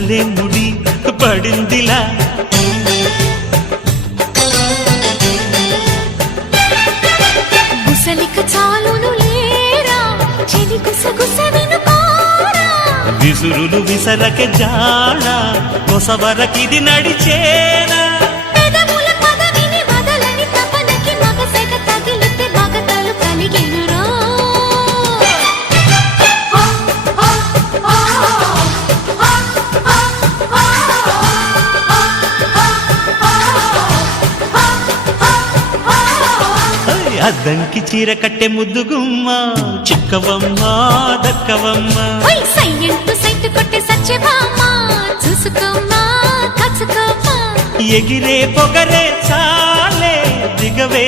భలే ముడి పడిందిలా గుసలిక చాలును లేరా చెలి గుసగుస వినుకోరా విసురులు విసరక జాడ కొసవరకిది నడిచేనా పెదవుల పదవిని వదలని తపనకి మగసెగ తగిలితే మగతలు కలిగెనురా అద్దంకి చీర కట్టె ముద్దుగుమ్మ చిక్కవమ్మ దక్కవమ్మ సయ్యంటూ సైతు కొట్టే సత్యభామ చూసుకోమ్మా కచ్చుకోమ్మా ఎగిరే పొగరే చాలే దిగవే